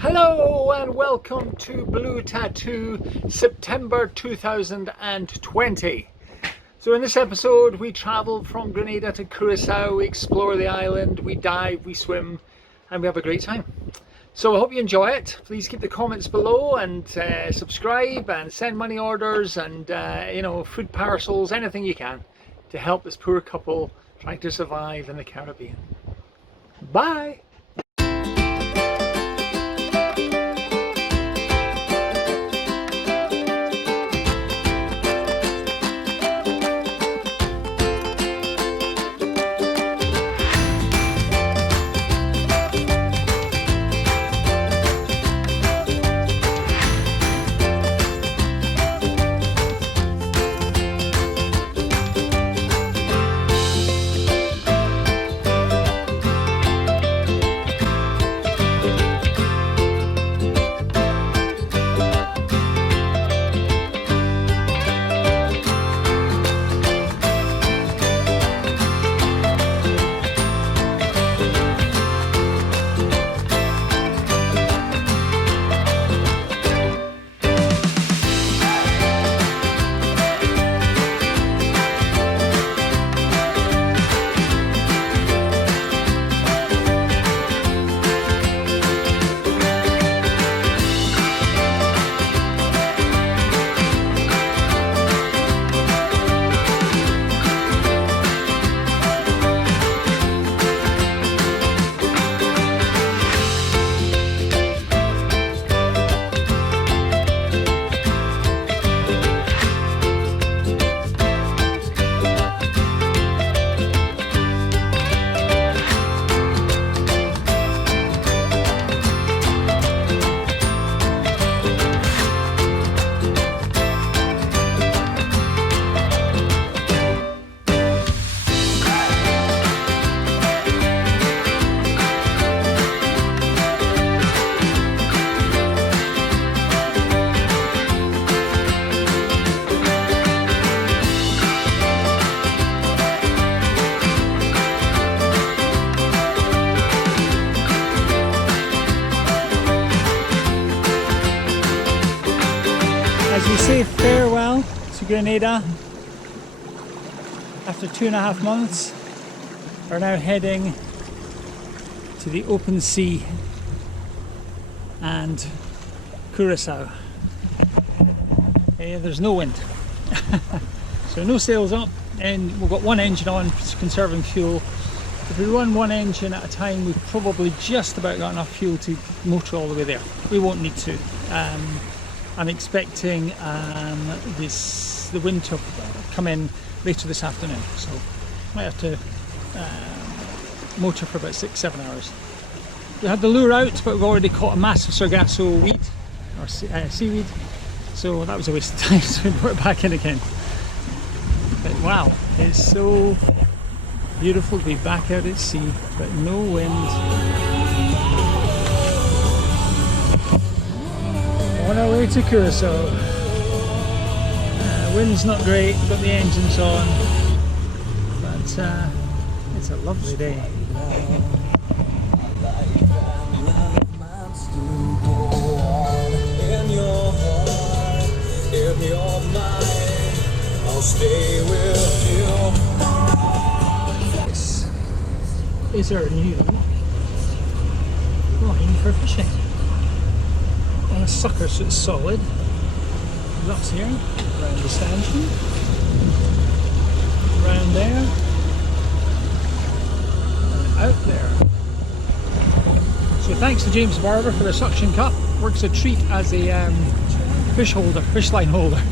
Hello and welcome to Blue Tattoo September 2020. So in this episode we travel from Grenada to Curacao, we explore the island, we dive, we swim and we have a great time. So I hope you enjoy it. Please keep the comments below and subscribe and send money orders and food parcels, anything you can to help this poor couple trying to survive in the Caribbean. Bye! As we say farewell to Grenada after 2.5 months, we're now heading to the open sea and Curacao. There's no wind, so no sails up, and we've got one engine on, conserving fuel. If we run one engine at a time, we've probably just about got enough fuel to motor all the way there. We won't need to. I'm expecting the wind to come in later this afternoon, so might have to motor for about 6-7 hours. We had the lure out, but we've already caught a massive sargasso weed, or seaweed, so that was a waste of time, so we brought it back in again. But wow, it's so beautiful to be back out at sea, but no wind. On our way to Curacao. Wind's not great, got the engines on, but it's a lovely day. In your heart, in your mind, I'll stay with you. This is our new line for fishing. On a sucker, so it's solid. Lots here, around the stanchion, around there, and out there. So thanks to James Barber for the suction cup. Works a treat as a fish holder, fish line holder.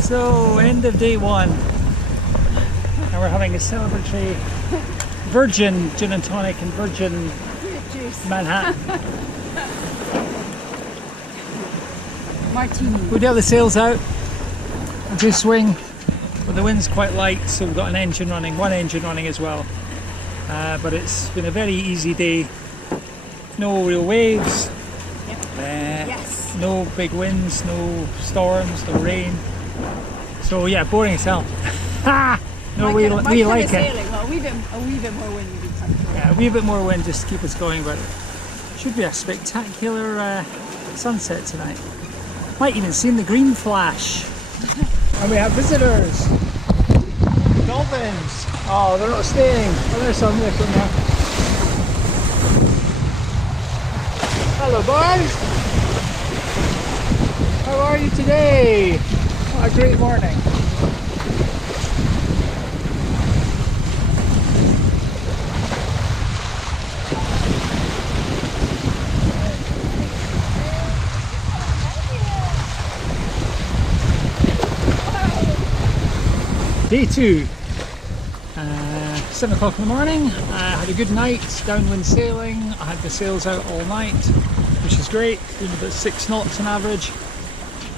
So end of day one, and we're having a celebratory virgin gin and tonic and virgin Manhattan. Martini. We do have the sails out to swing, but the wind's quite light, so we've got one engine running as well. But it's been a very easy day. No real waves. Yep. Yes. No big winds, no storms, no rain. So yeah, boring as hell. No, we like it. Sailing, a wee bit more wind would be comfortable. Yeah, a wee bit more wind just to keep us going, but it should be a spectacular sunset tonight. Might even see the green flash. And we have visitors. Dolphins. Oh, they're not staying. Oh, there's some there. Hello, boys. How are you today? What a great morning. Day 2, 7 o'clock in the morning. I had a good night, downwind sailing. I had the sails out all night, which is great, doing about 6 knots on average.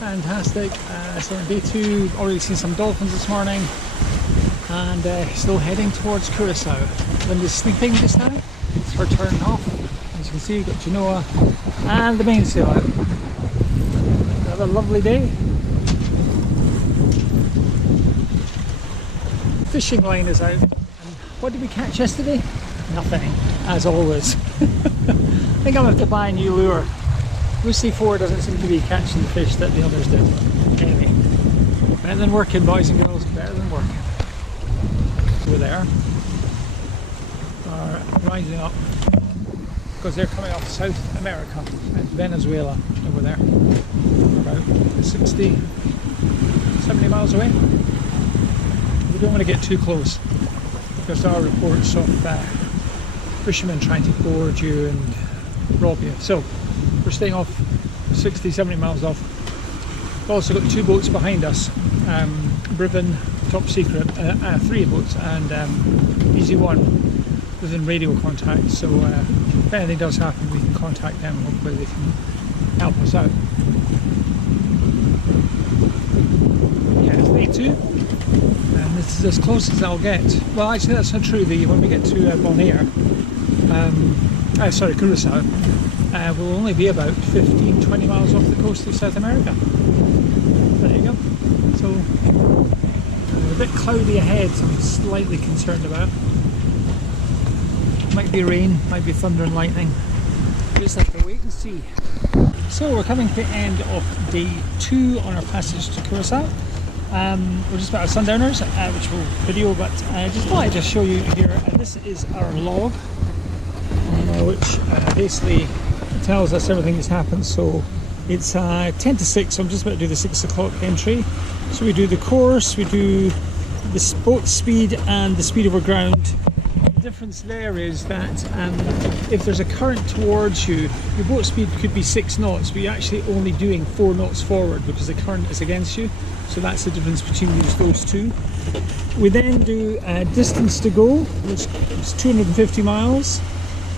Fantastic. So on day 2, already seen some dolphins this morning, and still heading towards Curacao. Lynda's sleeping just now, it's her turn off. As you can see, we've got Genoa and the mainsail out. Another lovely day. Fishing line is out. And what did we catch yesterday? Nothing, as always. I think I'll have to buy a new lure. Lucy 4 doesn't seem to be catching the fish that the others did. Anyway, better than working, boys and girls, better than working. Over there are rising up because they're coming off South America and Venezuela over there. About 60, 70 miles away. We don't want to get too close because there are reports of fishermen trying to board you and rob you. So we're staying off 60, 70 miles off. We've also got 2 boats behind us, Briven, top secret, 3 boats, and Easy One within radio contact. So if anything does happen, we can contact them. Hopefully they can help us out. Yeah, it's day 2. And this is as close as I'll get. Well, actually that's not true. When we get to Bonaire, Curacao, we'll only be about 15-20 miles off the coast of South America. There you go. So, a bit cloudy ahead, so I'm slightly concerned about. Might be rain, might be thunder and lightning. We just have to wait and see. So we're coming to the end of day 2 on our passage to Curacao. We're just about our sundowners, which we'll video, but I just thought I'd just show you here. This is our log, which basically tells us everything that's happened. So it's 10 to 6, so I'm just about to do the 6 o'clock entry. So we do the course, we do the boat speed and the speed over ground. The difference there is that if there's a current towards you, your boat speed could be 6 knots, but you're actually only doing 4 knots forward because the current is against you. So that's the difference between those 2. We then do distance to go, which is 250 miles.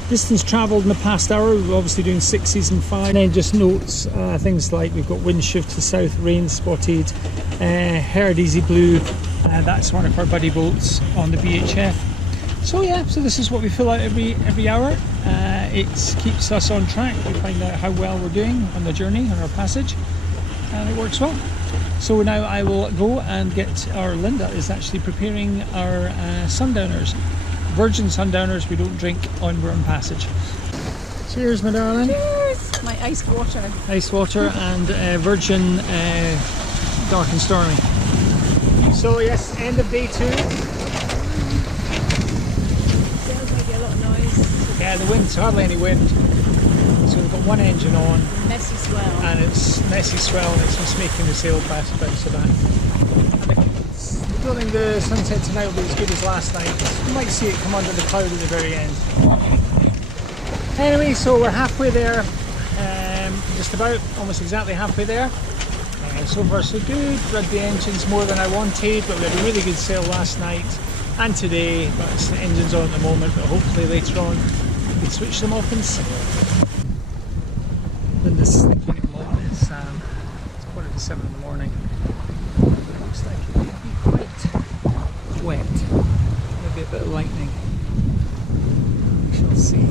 Distance travelled in the past hour, we're obviously doing 6s and 5s. And then just notes, things like we've got wind shift to south, rain spotted, Heard Easy Blue, that's one of our buddy boats on the BHF. So yeah, so this is what we fill out every hour. It keeps us on track. We find out how well we're doing on the journey, on our passage, and it works well. So now I will go and get Lynda is actually preparing our sundowners. Virgin sundowners we don't drink on we're on passage. Cheers, my darling. Cheers! My iced water. Ice water and virgin dark and stormy. So yes, end of day 2. Sounds like a lot of noise. Yeah, the wind's hardly any wind. So we've got one engine on. Messy swell. And it's messy swell and it's just making the sail bounce about. I don't think the sunset tonight will be as good as last night. You might see it come under the cloud at the very end. Anyway, so we're halfway there. Just about, almost exactly halfway there. So far so good. Read the engines more than I wanted, but we had a really good sail last night and today. But the engine's on at the moment, but hopefully later on we can switch them off and sail. Lynda's sleeping at the moment. It's 7:15 in the morning. It looks like it could be quite wet. Maybe a bit of lightning. We shall see.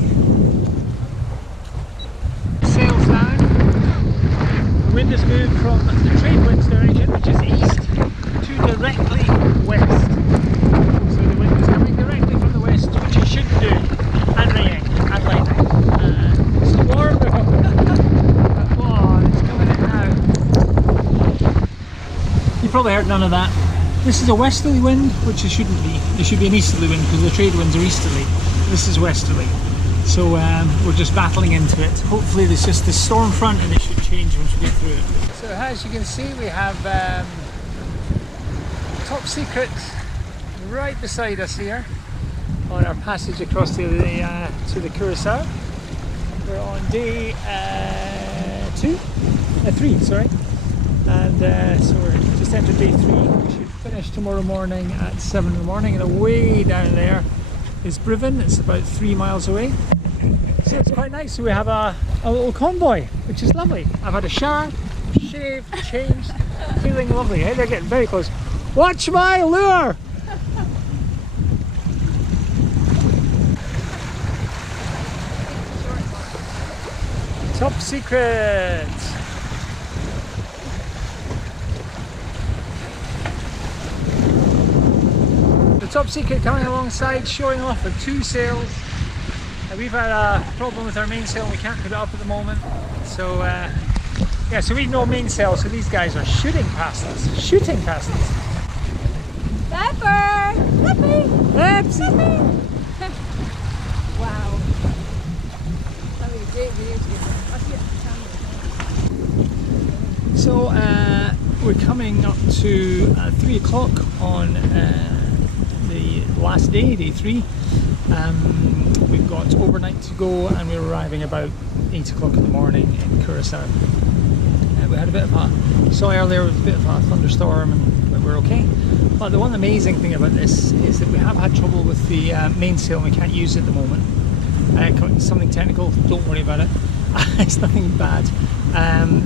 Sails down. The wind has moved from the trade wind's direction, which is east, to directly west. So the wind is coming directly probably heard none of that. This is a westerly wind, which it shouldn't be. It should be an easterly wind because the trade winds are easterly. This is westerly. So we're just battling into it. Hopefully there's just this storm front and it should change once we get through it. So as you can see, we have Top Secret right beside us here on our passage across to the Curacao. We're on day 3, sorry. And so we're just entered day 3. We should finish tomorrow morning at 7 in the morning, and away down there is Briven. It's about 3 miles away. So it's quite nice. So we have a little convoy, which is lovely. I've had a shower, shaved, changed, feeling lovely. Hey, they're getting very close. Watch my lure! Top Secret! The Top Secret coming alongside, showing off with 2 sails. We've had a problem with our mainsail and we can't put it up at the moment. So yeah, so we've no mainsail, so these guys are shooting past us. Shooting past us. Pepper! Peppy! Pepsi! Wow. That would be a great video to get. I'll see it. So we're coming up to 3 o'clock on the last day, day 3. We've got overnight to go and we're arriving about 8 o'clock in the morning in Curacao. We had a bit of a, saw earlier, with a bit of a thunderstorm, but we're okay. But the one amazing thing about this is that we have had trouble with the mainsail and we can't use it at the moment. Something technical, don't worry about it. It's nothing bad.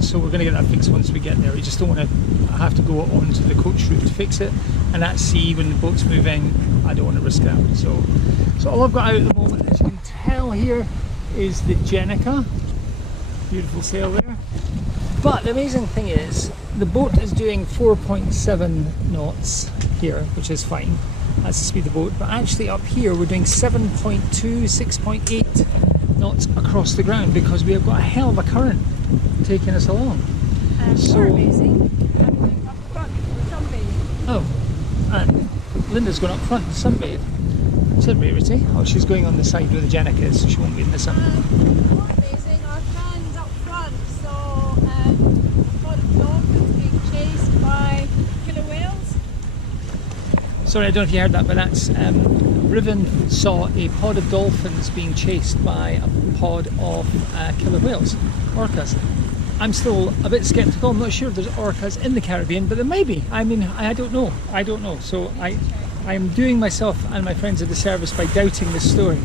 So we're going to get that fixed once we get there. We just don't want to have to go onto the coach route to fix it, and at sea when the boat's moving, I don't want to risk that. So all I've got out at the moment, as you can tell here, is the Jenica. Beautiful sail there. But the amazing thing is, the boat is doing 4.7 knots here, which is fine. That's the speed of the boat. But actually up here we're doing 7.2, 6.8 knots across the ground because we have got a hell of a current taking us along. So amazing. I'm up front for sunbathing. Oh, and Lynda's going up front to sunbathe. Celebrity. Oh, she's going on the side where the Jenica is, so she won't be in the sun. More amazing, our friends up front saw a lot of dolphins being chased by killer whales. Sorry, I don't know if you heard that, but that's Riven saw a pod of dolphins being chased by a pod of killer whales, orcas. I'm still a bit sceptical. I'm not sure if there's orcas in the Caribbean, but there may be. I mean, I don't know. I don't know. So I'm doing myself and my friends a disservice by doubting this story.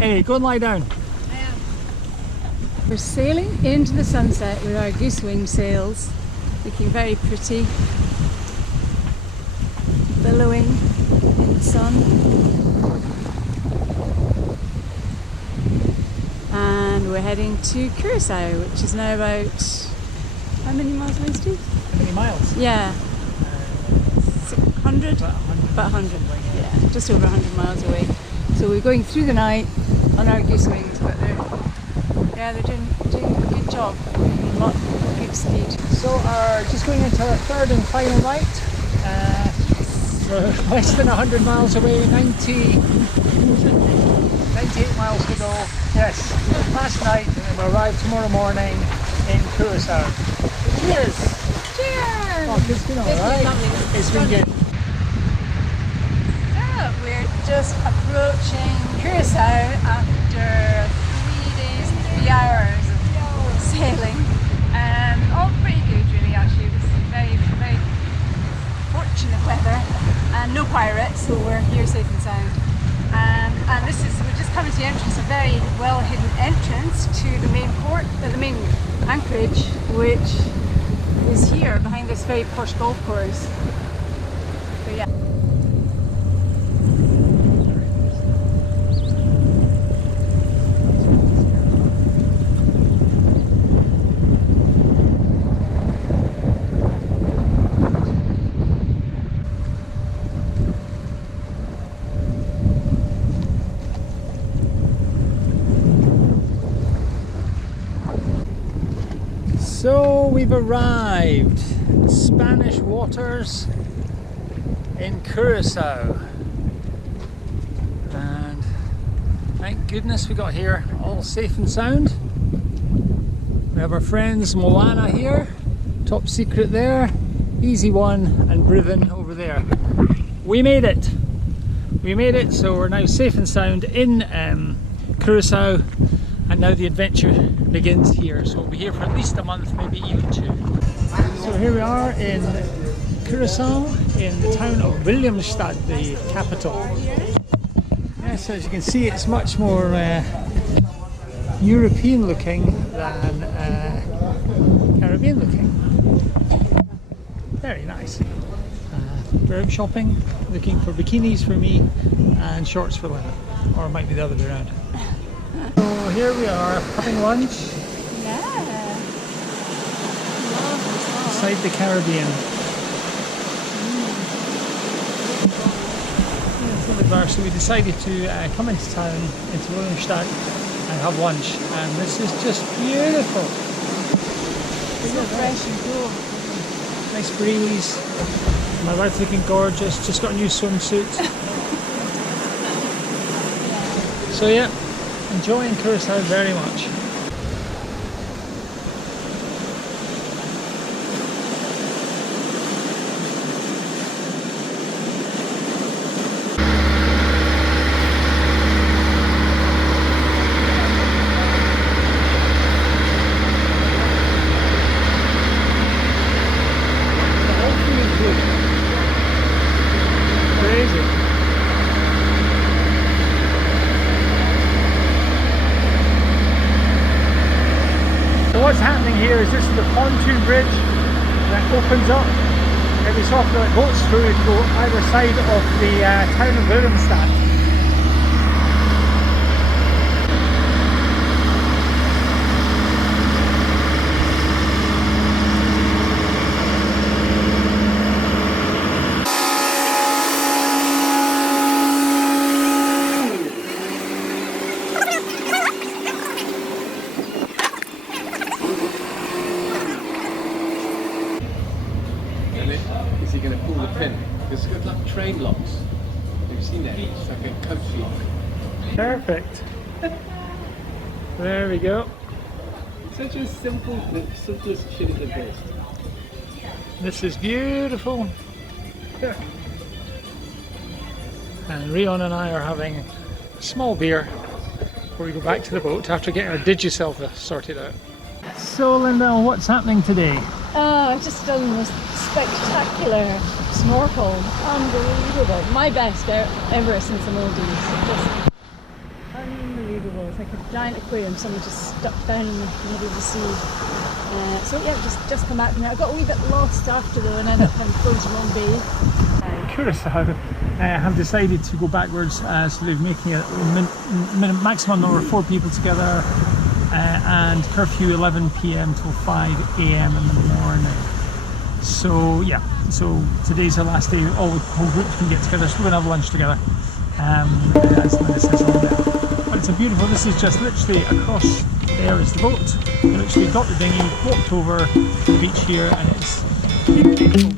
Anyway, go and lie down. I am. We're sailing into the sunset with our goose wing sails, looking very pretty, billowing in the sun. And we're heading to Curacao, which is now about, how many miles away, Steve? How many miles? Yeah. 600? About 100. Yeah, just over 100 miles away. So we're going through the night on our goose wings, but they're doing a good job. Good speed. So just going into our 3rd and final night. We're less than 100 miles away, 98 miles to go. Yes, last night, and then we'll arrive tomorrow morning in Curacao. Cheers! Cheers! Oh, it's been alright. It's been good. So we're just approaching Curacao after 3 days and 3 hours of sailing. All pretty good really, actually. It was very, very fortunate weather and no pirates, so we're here safe and sound. And we're just coming to the entrance, a very well hidden entrance to the main port, the main anchorage, which is here behind this very posh golf course. So yeah. So we've arrived. Spanish waters in Curacao. And thank goodness we got here all safe and sound. We have our friends Moana here, Top Secret there, Easy One and Briven over there. We made it! We made it, so we're now safe and sound in Curacao, and now the adventure begins here. So we'll be here for at least a month, maybe even 2. So here we are in Curacao, in the town of Williamstad, the capital. Yes, as you can see, it's much more European looking than Caribbean looking. Very nice. We're out shopping, looking for bikinis for me and shorts for Lynda, or it might be the other way around. So here we are having lunch. Yeah. Inside the Caribbean. So we decided to come into town, into Williamstad, and have lunch, and this is just beautiful. So fresh and cool. Nice breeze. My wife's looking gorgeous. Just got a new swimsuit. So yeah, enjoying Curacao very much. What's happening here is this is the pontoon bridge that opens up every so often, like boats through to go either side of the town of Williamstad. Is he going to pull the pin? Because it's got like train locks. Have you seen that? It's like a coach lock. Perfect. There we go. Such a simple, the simplest shit is the best. This is beautiful. And Rion and I are having a small beer before we go back to the boat after getting our Digiself sorted out. So Lynda, what's happening today? I've just done this spectacular snorkel. Unbelievable. My best ever since the Maldives. Just unbelievable. It's like a giant aquarium someone just stuck down in the middle of the sea. So yeah, just come back from there. I got a wee bit lost after though and ended up having to go to the wrong bay. Curacao have decided to go backwards, so they're making a maximum number of 4 people together. And curfew 11 p.m. till 5 a.m. in the morning. So yeah, so today's our last day. All the whole group can get together, so we're gonna have lunch together. As Lynda says on there. But it's a beautiful. This is just literally across there is the boat. We literally got the dinghy, walked over the beach here, and it's beautiful.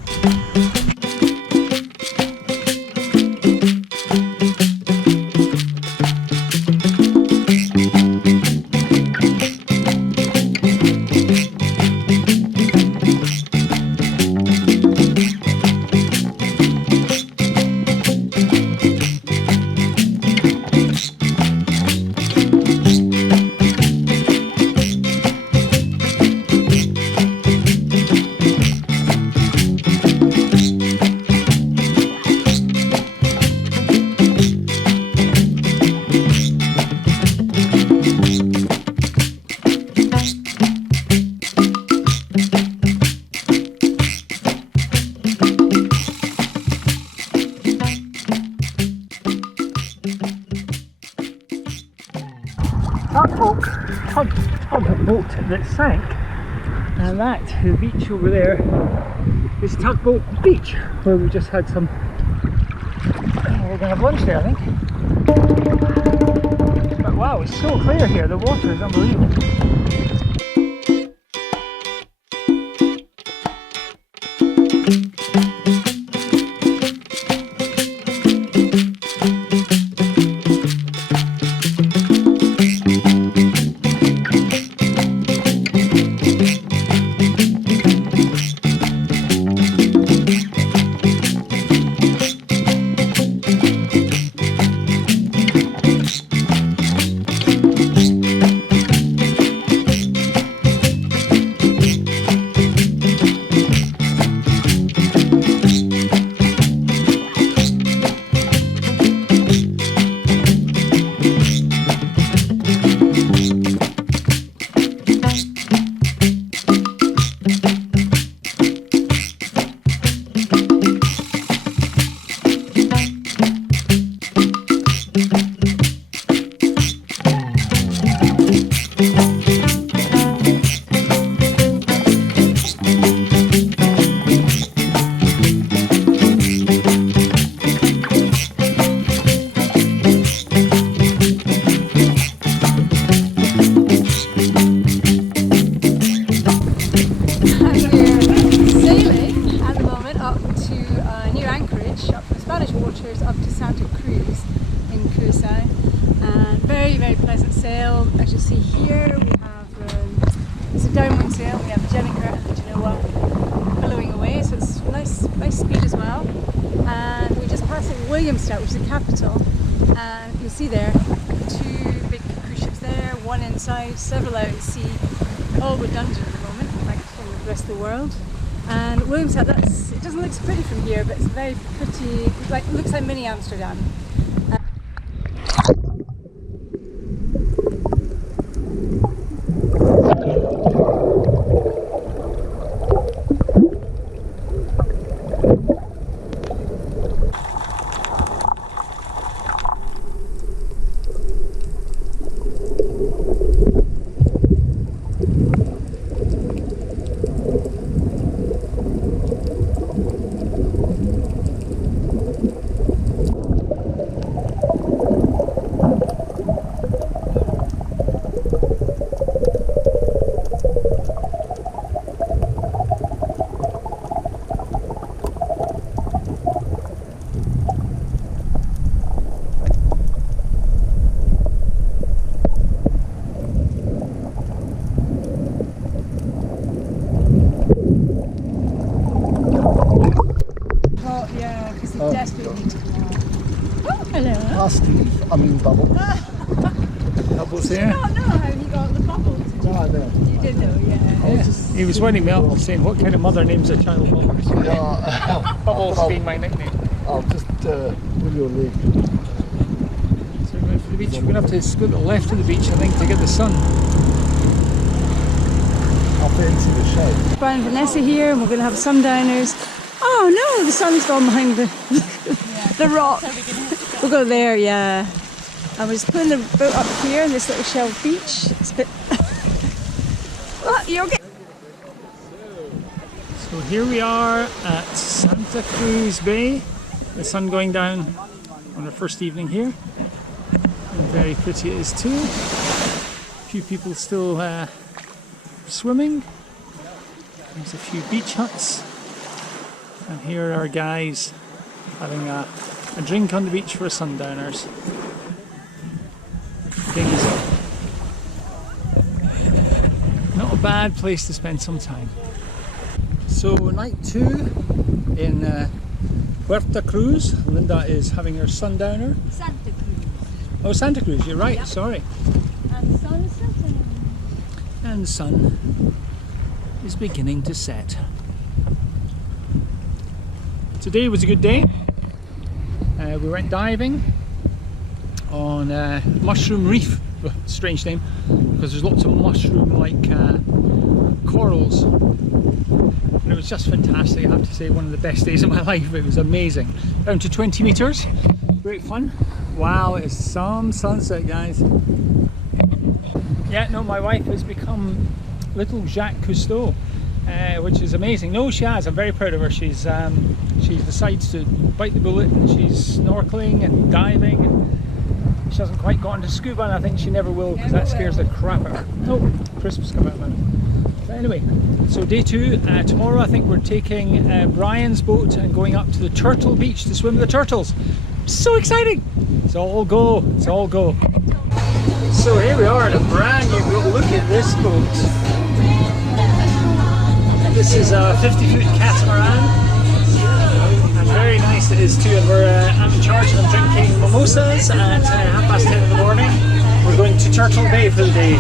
Tugboat that sank, and that, the beach over there, is Tugboat Beach, where we just had some, we're going to have lunch there I think. But wow, it's so clear here, the water is unbelievable. Curacao, and very pleasant sail. As you see here, we have it's a downwind sail. We have the Jellicoe and the Genoa billowing away, so it's nice speed as well. And we just passed Williamstown, which is the capital, and you'll see there 2 big cruise ships there, one inside, several out at sea, all redundant at the moment, like from the rest of the world. And Williamstown, it doesn't look so pretty from here, but it's very pretty, like looks like mini Amsterdam. Steve, I mean Bubble. Bubbles there. I don't know how he got the bubbles. No, I know. You did know, yeah. He was winning me up saying, what kind of mother names a child Bubbles? Yeah. Bubbles being my nickname. I'll just pull your leg. So we're going for the beach. We're going to have to scoot left of the beach, I think, to get the sun. I'll fancy the shade. Brian and Vanessa here, and we're going to have sundowners. Oh no, the sun's gone behind the rock. We'll go there, yeah. And we're just putting the boat up here on this little shelved beach. It's a bit... Oh, you're okay. So here we are at Santa Cruz Bay. The sun going down on our first evening here. And very pretty it is too. A few people still swimming. There's a few beach huts. And here are our guys having a drink on the beach for sundowners. Things not a bad place to spend some time. So night 2 in Puerto Cruz. Lynda is having her sundowner. Santa Cruz. Oh, Santa Cruz, you're right, sorry. And the sun is setting. And the sun is beginning to set. Today was a good day. We went diving on Mushroom Reef. Strange name, because there's lots of mushroom-like corals. And it was just fantastic. I have to say, one of the best days of my life. It was amazing. Down to 20 meters. Great fun. Wow, it is some sunset, guys. Yeah, no, my wife has become little Jacques Cousteau. Which is amazing. No, she has. I'm very proud of her. She decides to bite the bullet, and she's snorkeling and diving. And she hasn't quite gotten to scuba, and I think she never will, because that scares the crap out of her. Oh, crisp's come out now. But anyway, so day 2. Tomorrow I think we're taking Brian's boat and going up to the Turtle Beach to swim with the turtles. So exciting! It's all go. It's all go. So here we are in a brand new boat. Look at this boat. This is a 50-foot catamaran, and very nice it is too. And I'm in charge, and I'm drinking mimosas at 10:30 in the morning. We're going to Turtle Bay for the day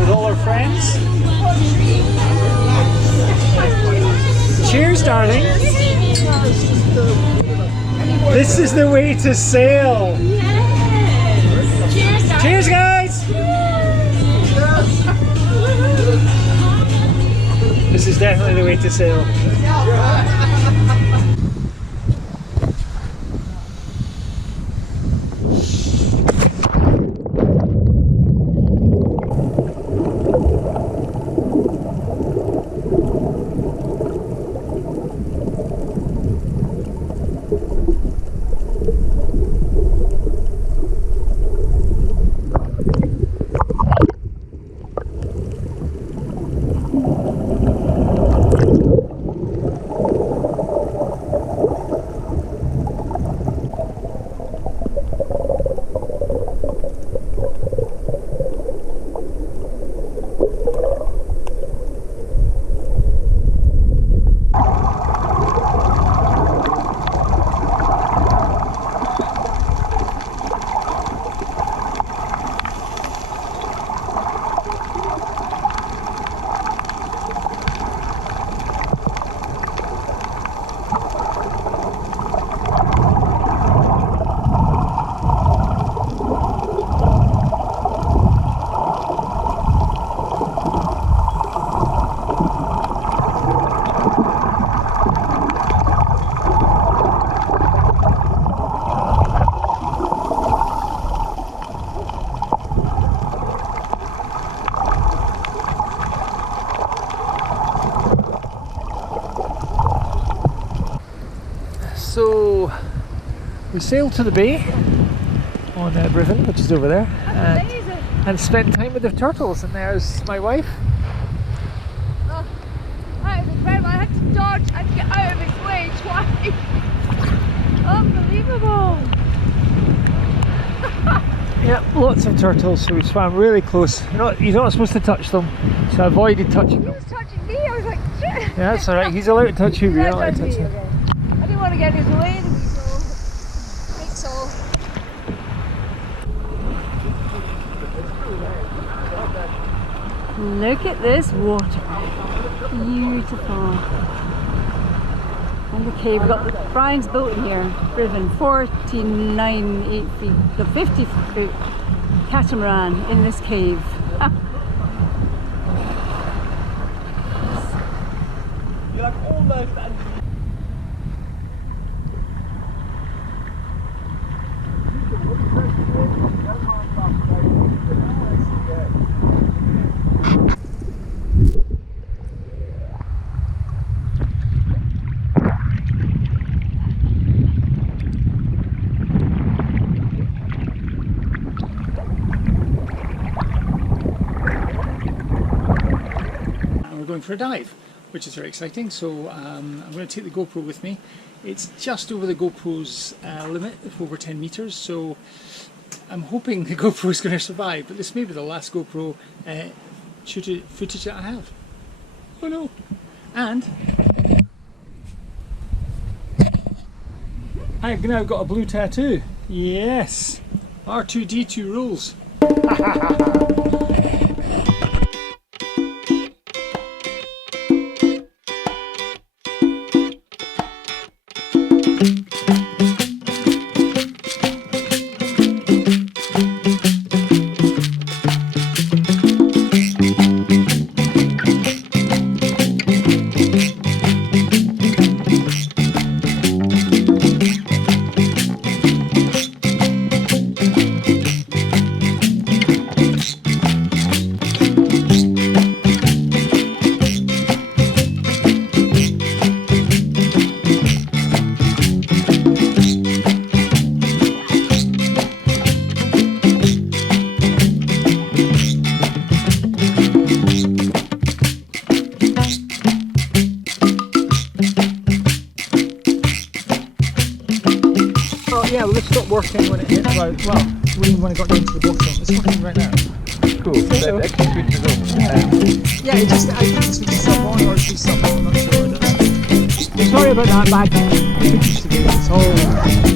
with all our friends. Cheers, darling. This is the way to sail. Cheers, cheers, guys. This is definitely the way to sail. We sailed to the bay on Riven, which is over there, and spent time with the turtles. And there's my wife. Oh, that was incredible. I had to dodge and get out of its way twice. Unbelievable. Yeah, lots of turtles, so we swam really close. You're not supposed to touch them, so I avoided touching He them. was touching me. I was like, shit. Yeah, that's alright, he's allowed to touch you, but you're not allowed to touch him. Okay. I didn't want to get in his way, so big soul. Look at this water. Beautiful. And the cave, we've got Brian's boat in here, Riven, 49 feet, the 50 foot catamaran in this cave. You're like almost. Going for a dive, which is very exciting. So I'm going to take the GoPro with me. It's just over the GoPro's limit of over 10 meters, so I'm hoping the GoPro is going to survive, but this may be the last GoPro footage that I have. Oh no. And I've now got a blue tattoo. Yes, R2D2 rules. Yeah, well, it stopped working when it hit about, well, when it got down to the bottom. It's working right now. Cool. That actually switches off. Yeah, it just, I think it switches up on or it switches up off, I'm not sure. Sorry about that bad footage today. It's all